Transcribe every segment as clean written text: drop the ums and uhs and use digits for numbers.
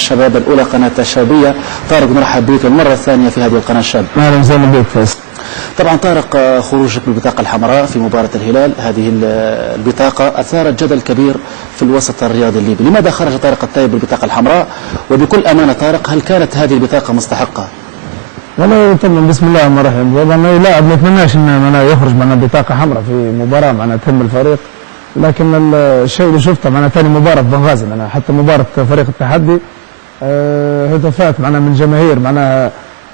الشباب الأولى قناة الشبابية. طارق نرحب بك المرة الثانية في هذه القناة الشابة. أهلا وسهلا بك فايز. طبعا طارق، خروجك بالبطاقة الحمراء في مباراة الهلال، هذه البطاقة أثارت جدل كبير في الوسط الرياضي الليبي. لماذا خرج طارق الطيب بالبطاقة الحمراء؟ وبكل أمانة طارق، هل كانت هذه البطاقة مستحقة؟ والله طبعا بسم الله الرحمن الرحيم. طبعا لاعب ما نتمناش انه يخرج معنا بطاقة حمراء في مباراة معنا تهم الفريق، لكن الشيء اللي شفته معنا ثاني مباراة بنغازي، معنا حتى مباراة فريق التحدي هتافات معنا من جماهير، معنا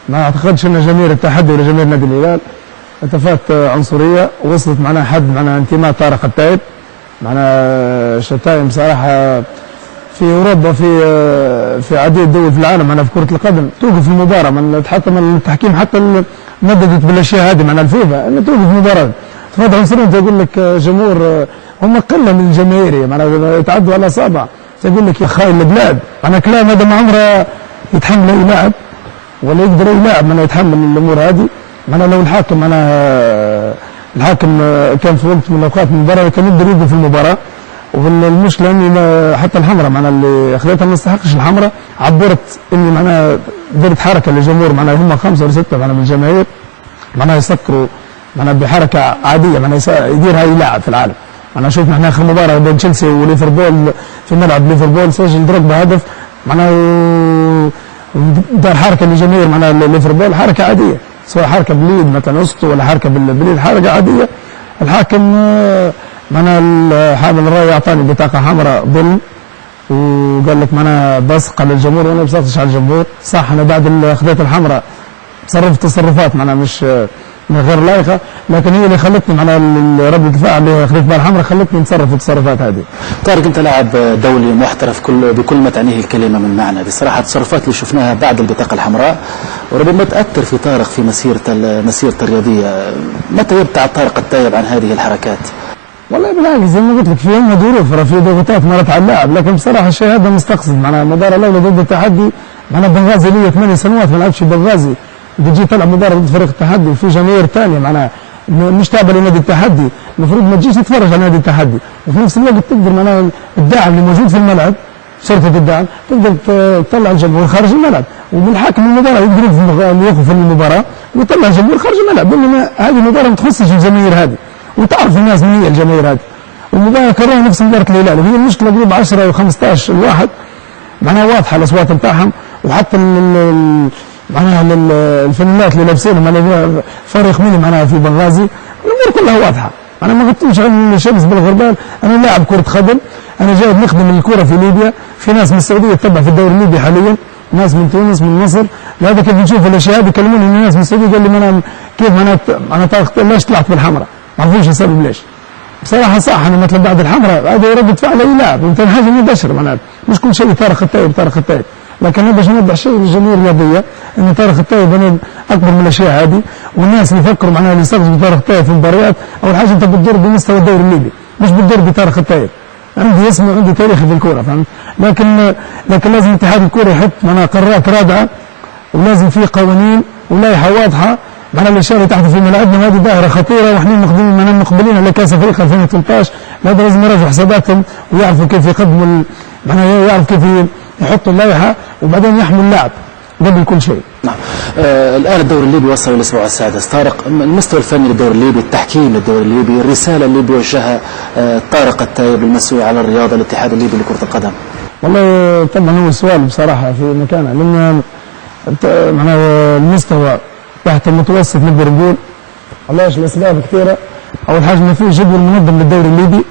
ما اعتقدش ان جماهير التحدي ولا جماهير نادي الهلال هتافات عنصريه وصلت معنا حد معنا انتماء طارق الطيب، معنا شتائم صراحه في اوروبا في عديد دول في العالم معنا في كره القدم توقف المباراه، من حتى من التحكيم حتى مددت بالاشياء هذه معنا الفيفا انه توقف المباراه. تفضل عنصريه تقول لك جمهور هم قله من الجماهير معنا يتعدوا على اصابع، تقول لك يا خاين البلاد، معنا كلام هذا ما عمره يتحمل اي لاعب ولا يقدر اي لاعب معنا يتحمل الامور هذه. معنا لو الحاكم كان في وقت من الاوقات من المباراه كان يقدر يوقف المباراه، والمشكله اني حتى الحمراء معنا اللي اخذتها ما نستحقش الحمراء، عبرت اني معنا درت حركه للجمهور، معنا هم 5 ولا 6 معنا من الجماهير معنا يسكروا معنا بحركه عاديه معنا يديرها اي لاعب في العالم. معنا شفنا احنا اخر مباراه بين تشيلسي وليفربول في ملعب ليفربول سجل دروجبا هدف معنا دار حركه للجماهير معنا ليفربول، حركه عاديه سواء حركه باليد مثلا اسطو ولا حركه باليد، حركه عاديه. الحاكم معنا حامل الراي اعطاني بطاقه حمراء ظلم وقال لك معنا بصق على الجمهور، وانا ما بصقتش على الجمهور. صح انا بعد اخذت الحمراء تصرفت تصرفات معنا مش من غير لائقه، لكن هي اللي خلتني معنا رد الدفاع اللي اخذت بها الحمراء خلتني نتصرف التصرفات هذه. طارق، انت لاعب دولي محترف بكل ما تعنيه الكلمه من معنى. بصراحه التصرفات اللي شفناها بعد البطاقه الحمراء وربما تاثر في طارق في مسيرته الرياضيه. متى يبتعد طارق الطيب عن هذه الحركات؟ والله بالعكس زي ما قلت لك في ظروف في ضغوطات مرت على اللاعب، لكن بصراحه الشيء هذا مستقصد. معنا مباراه الاولى ضد التحدي معنا بنغازي لي 8 سنوات ما لعبش بنغازي، تجي تلعب مباراه ضد فريق التحدي وفي جماهير ثانيه معنا مش تابعه لنادي التحدي، المفروض ما تجيش تتفرج على نادي التحدي، وفي نفس الوقت تقدر معنا الداعم اللي موجود في الملعب شرطه الدعم تقدر تطلع الجمهور خارج الملعب، وبالحاكم المباراه يقدر يوقف المباراه ويطلع الجمهور خارج الملعب، لان هذه المباراه ما تخصش الجماهير هذه، وتعرف الناس من هي الجماهير هذه. والمباراه كرهها نفس مباراه الهلال، وهي المشكله قريب 10 و15 الواحد معناها واضحه الاصوات بتاعهم، وحتى معناها الفنانات اللي لابسينهم فريق ميني معناها في بنغازي، الامور كلها واضحه. انا ما قلتليش عن شمس بالغربال، انا لاعب كره قدم، انا جاي نخدم الكره في ليبيا، في ناس من السعوديه تتبع في الدوري الليبي حاليا، ناس من تونس من مصر، لهذا كيف نشوف الاشياء هذه يكلموني من الناس من السعوديه قال لي انا كيف انا طارق ليش طلعت بالحمراء؟ ما عرفوش السبب ليش. بصراحه صح انا مثلا بعد الحمراء هذا رد فعل اي لاعب، انت حاجه مباشره معناها مش كل شيء طارق الطيب، لكن انا باش نوضح شيء للجماهير الرياضيه ان طارق الطيب انا اكبر من الاشياء هذه، والناس اللي يفكروا معناها اللي يستخدموا طارق الطيب في المباريات، اول حاجه انت بتدور بمستوى الدوري الليبي مش بتدور بطارق الطيب. عندي اسم وعندي تاريخي في الكوره فهمت، لكن لازم اتحاد الكوره يحط معناها قرارات رادعه، ولازم في قوانين ولائحه واضحه معناها الاشياء اللي تحدث في ملاعبنا هذه ظاهره خطيره، واحنا مقبلين على كاس افريقيا 2013، هذا لازم يراجعوا حساباتهم ويعرفوا كيف يقدموا معناها يعرف كيف يحطوا اللائحه وبعدين يحموا اللاعب قبل كل شيء. نعم. الان الدوري الليبي وصل للاسبوع السادس. طارق، المستوى الفني للدوري الليبي، التحكيم للدوري الليبي، الرساله اللي بيوجهها طارق الطيب المسؤول على الرياضه الاتحاد الليبي لكره القدم. والله طبعا هو السؤال بصراحه في مكانه، لان معناها المستوى تحت المتوسط نقدر نقول علاش لاسباب كثيره. اول حاجه ما فيش جدول منظم للدوري الليبي،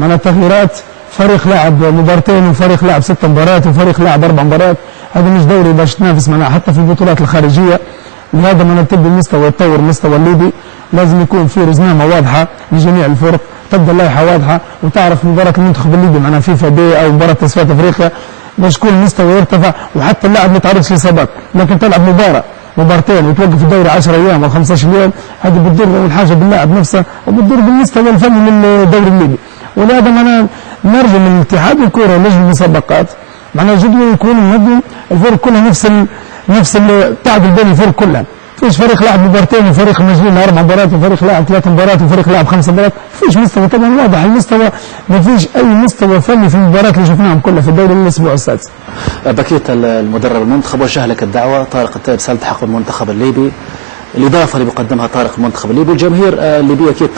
معناها تغييرات، فريق لعب مباراتين وفريق لعب 6 مباريات وفريق لعب 4 مباريات، هذا مش دوري باش تنافس معنا حتى في البطولات الخارجيه. لهذا ما تبدا المستوى يتطور المستوى الليبي، لازم يكون في رزنامه واضحه لجميع الفرق، تبدا اللائحه واضحه وتعرف مباراه المنتخب الليبي معنا فيفا بي او مباراه تصفيات افريقيا باش يكون المستوى يرتفع، وحتى اللاعب ما يتعرضش لاصابات، لكن تلعب مباراتين وتوقف الدوري 10 ايام او 15 يوم، هذه بتضر اول حاجه باللاعب نفسه وبتضر بالمستوى الفني للدوري الليبي. ولهذا انا نرجو من اتحاد الكره ولجنه المسابقات معناها جدول يكون منظم الفرق كلها نفس تعدل بين الفرق كلها، فيش فريق لعب مباراتين وفريق مجنون 4 مباريات وفريق لعب 3 مباريات وفريق لعب 5 مباريات، فيش مستوى طبعا واضح المستوى، ما فيش اي مستوى فني في المباريات اللي شفناهم كلها في الدوري الاسبوع السادس. بكيت المدرب المنتخب وجه لك الدعوه طارق التايب سيلتحق بالمنتخب الليبي، الإضافة اللي بيقدمها طارق المنتخب الليبي، الجماهير الليبية أكيد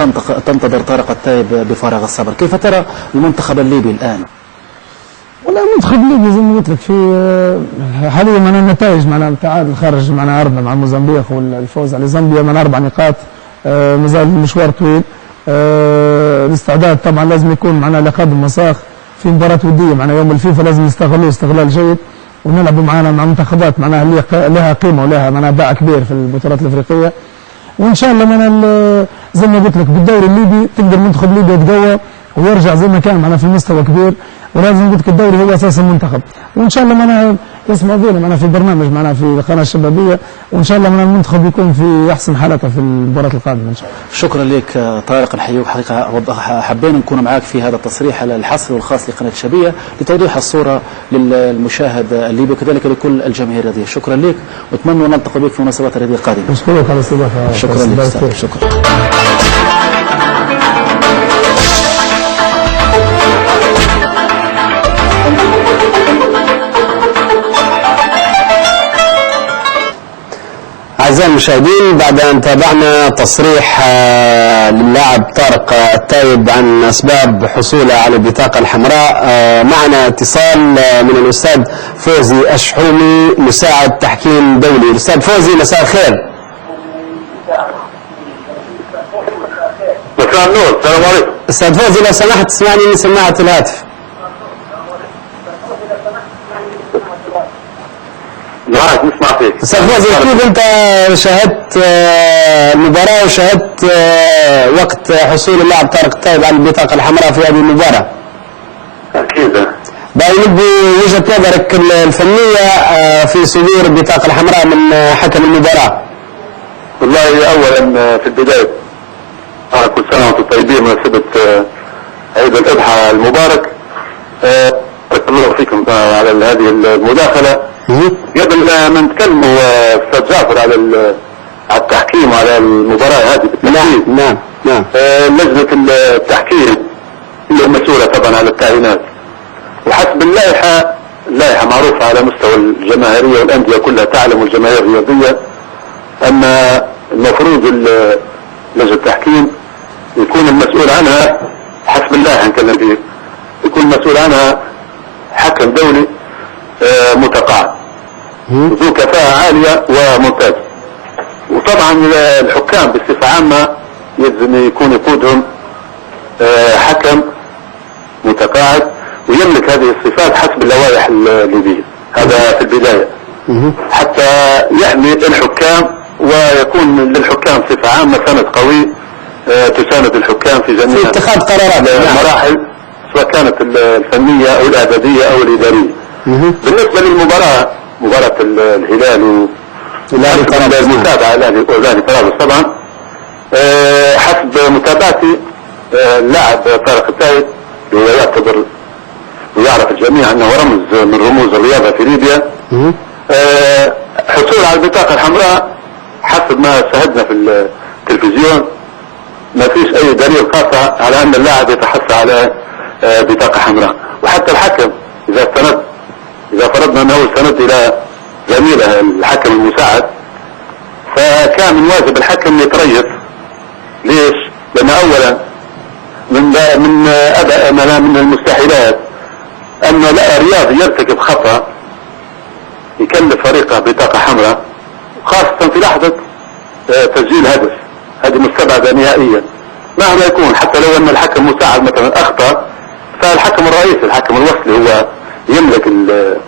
تنتظر طارق التايب بفارغ الصبر، كيف ترى المنتخب الليبي الآن؟ والله المنتخب الليبي زي ما قلت لك في حاليا معنا النتائج معنا التعادل خارج معنا أرضنا مع موزمبيق والفوز على زامبيا معنا 4 نقاط، مازال المشوار طويل، الاستعداد طبعا لازم يكون معنا لقدم مساخ في مباراة ودية معنا يوم الفيفا لازم نستغلوه استغلال جيد ونلعبوا معنا مع منتخبات معناها لها قيمه ولها معناها باع كبير في البطولات الافريقيه، وان شاء الله معناها زي ما قلت لك بالدوري الليبي تقدر المنتخب الليبي يتقوى ويرجع زي ما كان معنا في المستوى كبير، ولازم قلت لك الدوري هو اساس المنتخب، وان شاء الله معناها يسمعوا بينا معنا في البرنامج معنا في القناه الشبابيه، وان شاء الله معناها المنتخب يكون في احسن حالته في المباراه القادمه ان شاء الله. شكرا لك طارق، نحييك حقيقه، حبينا نكون معك في هذا التصريح الحصري والخاص لقناه الشبيه لتوضيح الصوره للمشاهد الليبي وكذلك لكل الجماهير الرياضيه، شكرا لك واتمنى نلتقي بك في مناسبات الرياضيه القادمه. اشكرك على الاستضافه. شكرا لك. شكرا. أعزائي المشاهدين، بعد أن تابعنا تصريح للاعب طارق التايب عن أسباب حصوله على البطاقة الحمراء، معنا اتصال من الأستاذ فوزي الشحومي مساعد تحكيم دولي. الأستاذ فوزي مساء الخير. مساء النور، السلام عليكم. أستاذ فوزي لو سمحت تسمعني من سماعة الهاتف. معك نسمع فيك. أستاذ فوزي أكيد أنت شاهدت المباراة وشاهدت وقت حصول اللاعب طارق التايب على البطاقة الحمراء في هذه المباراة. أكيد. نبي وجهة نظرك الفنية في صدور البطاقة الحمراء من حكم المباراة. والله أولا في البداية كل سنة وأنتم طيبين بمناسبة عيد الأضحى المبارك. بارك الله فيكم على هذه المداخلة. قبل ما نتكلم أستاذ جعفر على التحكيم وعلى المباراة هذه بالتحديد. نعم. لجنة التحكيم اللي مسؤولة طبعا على التعيينات، وحسب اللائحة معروفة على مستوى الجماهيرية والأندية كلها تعلم والجماهير الرياضية أن المفروض لجنة التحكيم يكون المسؤول عنها حسب اللائحة نتكلم فيه، يكون المسؤول عنها حكم دولي متقاعد ذو كفاءة عالية وممتازة. وطبعا الحكام بصفة عامة يلزم يكون يقودهم حكم متقاعد ويملك هذه الصفات حسب اللوائح الليبية، هذا في البداية حتى يحمي الحكام ويكون للحكام صفة عامة سند قوي تساند الحكام في جميع في اتخاذ قرارات المراحل سواء كانت الفنية أو الإعدادية أو الإدارية. بالنسبة للمباراة مباراة الهلال المتابعة الأهلي طرابلس طبعا حسب متابعتي اللاعب طارق التايب يعتبر ويعرف الجميع أنه رمز من رموز الرياضة في ليبيا. حصول على البطاقة الحمراء حسب ما شاهدنا في التلفزيون ما فيش أي دليل قاطع على أن اللاعب يتحصل على بطاقة حمراء، وحتى الحكم إذا فرضنا أنه استند إلى زميله الحكم المساعد فكان من واجب الحكم يتريث. ليش؟ لأن أولا من المستحيلات أن رياضي يرتكب خطأ يكلف فريقه بطاقة حمراء خاصة في لحظة تسجيل هدف، هذه مستبعدة نهائيا مهما يكون، حتى لو أن الحكم المساعد مثلا أخطأ فالحكم الرئيسي الحكم الوصلي هو يملك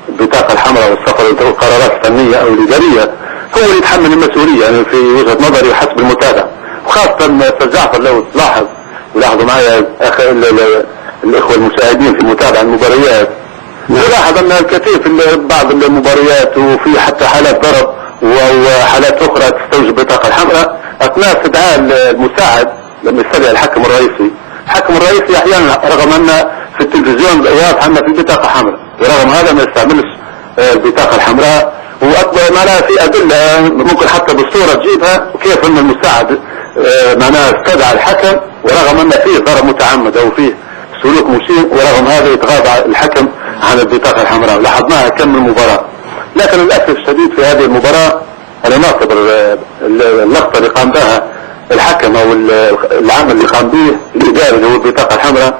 البطاقة الحمراء والصفر والقرارات الفنية أو الإدارية، هو اللي يتحمل المسؤولية يعني في وجهة نظري وحسب المتابعة. وخاصة أستاذ جعفر لو تلاحظ ولاحظوا معي الإخوة المشاهدين في متابعة المباريات يلاحظ أن الكثير في بعض المباريات وفي حتى حالات ضرب وحالات أخرى تستوجب بطاقة الحمراء أثناء استدعاء المساعد لما يستدعي الحكم الرئيسي. الحكم الرئيسي أحيانا رغم أن في التلفزيون واضح أن في بطاقة حمراء ورغم هذا ما يستعملش البطاقة الحمراء، وأكبر معناها في ادله ممكن حتى بالصوره تجيبها وكيف ان المساعد معناها استدعى الحكم ورغم ان فيه ضرر متعمد او فيه سلوك مشين، ورغم هذا يتغاضى الحكم عن البطاقه الحمراء. لاحظناها كم من مباراه، لكن للاسف الشديد في هذه المباراه انا نعتبر اللقطه اللي قام بها الحكم او العمل اللي قام به الاداري اللي هو البطاقه الحمراء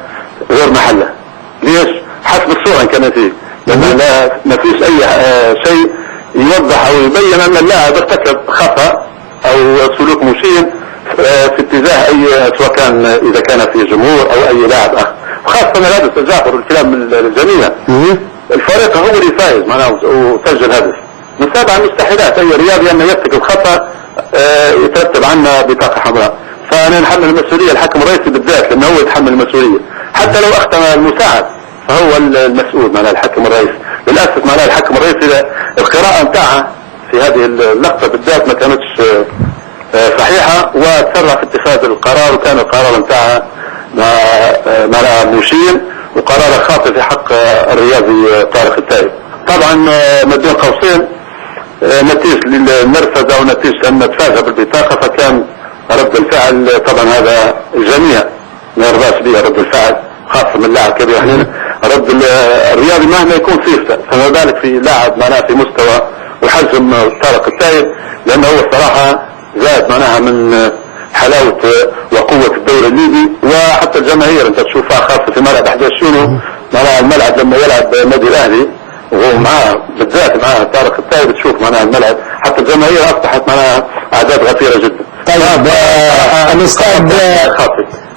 غير محله. ليش؟ حسب الصوره ان كانت فيه، لان ما فيش اي شيء يوضح او يبين ان اللاعب ارتكب خطا او سلوك مشين في اتجاه اي، سواء كان اذا كان في جمهور او اي لاعب اخر، وخاصه الهدف الجعفر والكلام من الجميع. الفريق هو اللي فايز معناه وسجل هدف. من سابع المستحيلات اي رياضي انه يرتكب خطا يترتب عنه بطاقه حمراء، فانا نحمل المسؤوليه الحكم الرئيسي بالذات لانه هو يتحمل المسؤوليه، حتى لو اخطا المساعد فهو المسؤول معناه الحكم الرئيسي. للاسف معناه الحكم الرئيسي القراءه نتاعها في هذه اللقطه بالذات ما كانتش صحيحه، وتسرع في اتخاذ القرار، وكان القرار نتاعها معناها مشين وقرار خاطئ في حق الرياضي طارق التايب. طبعا ما بين قوسين نتيجه للنرفزه ونتيجه ان تفاجأ بالبطاقه، فكان رد الفعل طبعا هذا الجميع ما يرضاش به رد الفعل، خاصه من لاعب كبير. يعني رد الرياضي مهما يكون فيه، فما بالك في لاعب معناها في مستوى وحجم طارق التايب، لانه هو الصراحه زاد معناها من حلاوه وقوه الدوري الليبي، وحتى الجماهير انت تشوفها خاصه في ملعب 11 يونيو معناها الملعب لما يلعب النادي الاهلي وهو معاه بالذات معاه طارق التايب، تشوف معناها الملعب حتى الجماهير اصبحت معناها اعداد غفيره جدا. طيب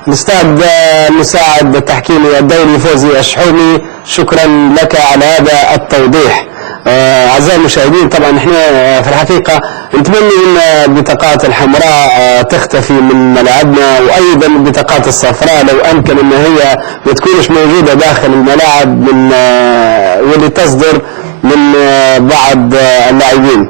الاستاذ المساعد التحكيمي الدولي فوزي الشحومي، شكرا لك على هذا التوضيح. أعزائي المشاهدين، طبعا احنا في الحقيقة نتمنى ان البطاقات الحمراء تختفي من ملاعبنا، وايضا البطاقات الصفراء لو امكن ان هي ما تكونش موجودة داخل الملاعب من واللي تصدر من بعض اللاعبين.